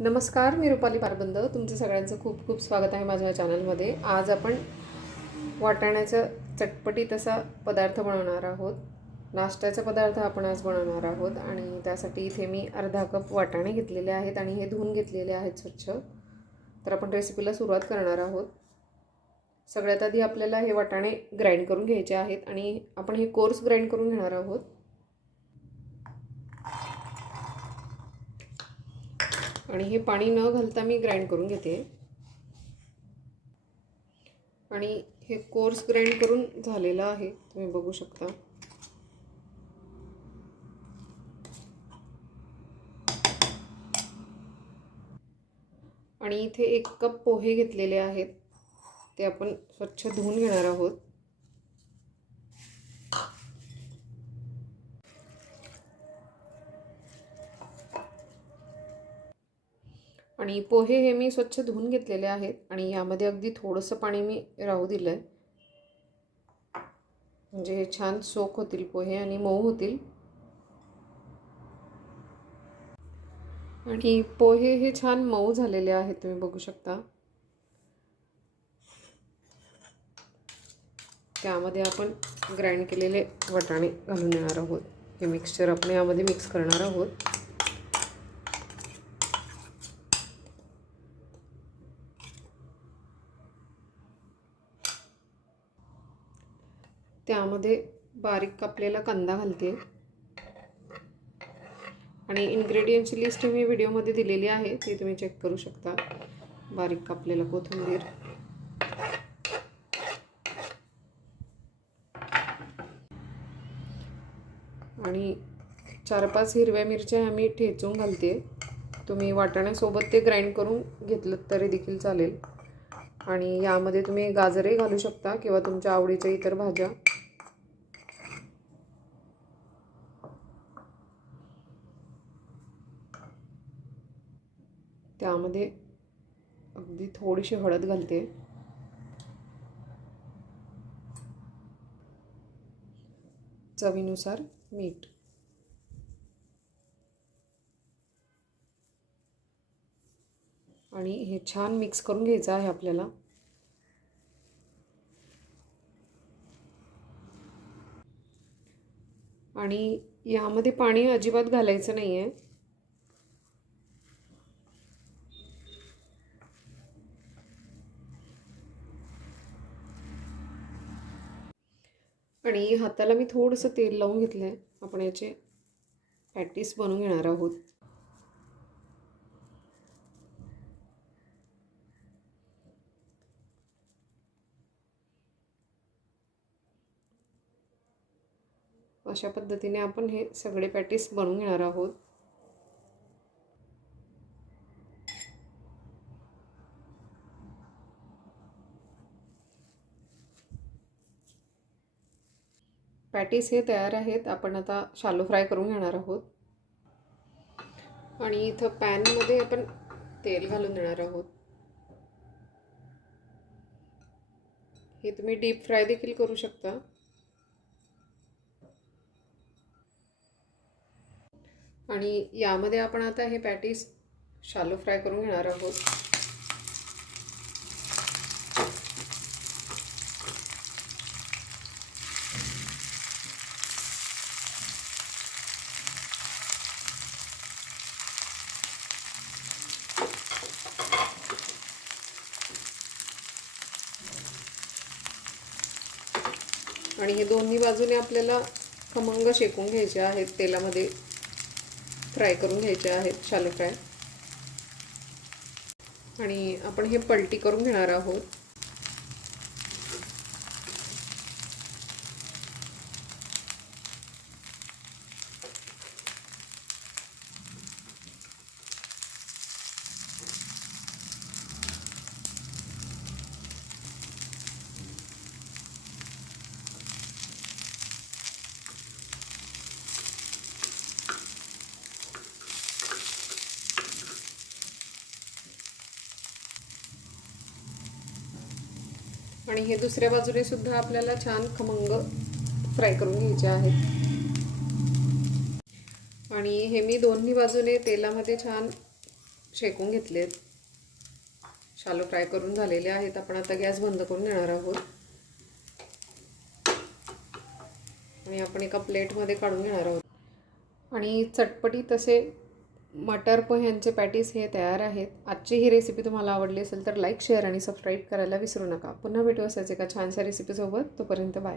नमस्कार, मी रुपाली पारबंद. तुमचं सगळ्यांचं खूप खूप स्वागत आहे माझ्या चॅनलमध्ये. आज आपण वाटाण्याचा चटपटीत असा पदार्थ बनवणार आहोत. नाश्त्याचा पदार्थ आपण आज बनवणार आहोत आणि त्यासाठी इथे मी अर्धा कप वाटाणे घेतलेले आहेत आणि हे धुवून घेतलेले आहेत स्वच्छ. तर आपण रेसिपीला सुरुवात करणार आहोत. सगळ्यात आधी आपल्याला हे वाटाणे ग्राइंड करून घ्यायचे आहेत आणि आपण हे कोर्स ग्राइंड करून घेणार आहोत. आणि हे पाणी न घालता मी ग्राइंड करून घेते आणि हे कोर्स ग्राइंड करून झालेलं आहे, तुम्ही बघू शकता. आणि इथे 1 कप पोहे घेतलेले आहेत, ते आपण स्वच्छ धुवून घेणार आहोत. आणि पोहे हे मी स्वच्छ धुवून घेतलेले आहेत आणि यामध्ये अगदी थोडंसं पाणी मी राहू दिलं आहे, म्हणजे हे छान सोक होतील पोहे आणि मऊ होतील. आणि पोहे हे छान मऊ झालेले आहेत, तुम्ही बघू शकता. त्यामध्ये आपण ग्राइंड केलेले वाटाणे घालून देणार आहोत. हे मिक्सचर आपण यामध्ये मिक्स करणार आहोत. त्यामध्ये बारीक कापलेला कांदा घालते आणि इन्ग्रेडियंटची लिस्ट मी व्हिडिओमध्ये दिलेली आहे, ती तुम्ही चेक करू शकता. बारीक कापलेला कोथिंबीर, आणि 4-5 हिरव्या मिरच्या मी ठेचून घालते. तुम्ही वाटाण्यासोबत ते ग्राइंड करून घेतलं तरी देखील चालेल. आणि यामध्ये तुम्ही गाजरही घालू शकता किंवा तुमच्या आवडीच्या इतर भाज्या. त्यामध्ये अगदी थोडीशी हळद घालते. चवीनुसार मीठ. आणि हे छान मिक्स करून घ्यायचं आहे आपल्याला. आणि यामध्ये पाणी अजिबात घालायचं नाही आहे. आणि हाताला मी थोडंसं तेल लावून घेतलं आहे. आपण याचे पॅटीस बनवून घेणार आहोत. अशा पद्धतीने आपण हे सगळे पॅटीस बनवून घेणार आहोत. पॅटीस हे तयार आहेत. आपण आता शालो फ्राय करून घेणार आहोत. आणि इथं पॅनमध्ये आपण तेल घालून देणार आहोत. हे तुम्ही डीप फ्राय देखील करू शकता. आणि यामध्ये आपण आता हे पॅटीस शालो फ्राय करून घेणार आहोत. आणि हे दोन्ही बाजूने आपल्याला खमंग शेकून घ्यायचे आहेत, तेलामध्ये फ्राय करून घ्यायचे आहेत, शालो फ्राय. आणि आपण हे पलटी करून घेणार आहोत. आणि हे दुसऱ्या बाजूने सुद्धा आपल्याला छान खमंग फ्राय करून घ्यायचे आहेत. आणि हे मी दोन्ही बाजूने तेलामध्ये छान शेकून घेतलेत, शालो फ्राय करून झालेले आहेत. आपण आता गॅस बंद करून घेणार आहोत आणि आपण एका प्लेटमध्ये काढून घेणार आहोत. आणि चटपटीत असे मटर पोह्यांचे पॅटीस हे तयार आहेत. आजची ही रेसिपी तुम्हाला आवडली असेल तर लाईक, शेअर आणि सबस्क्राईब करायला विसरू नका. पुन्हा भेटू असाच एका छानशा रेसिपीसोबत. तोपर्यंत बाय.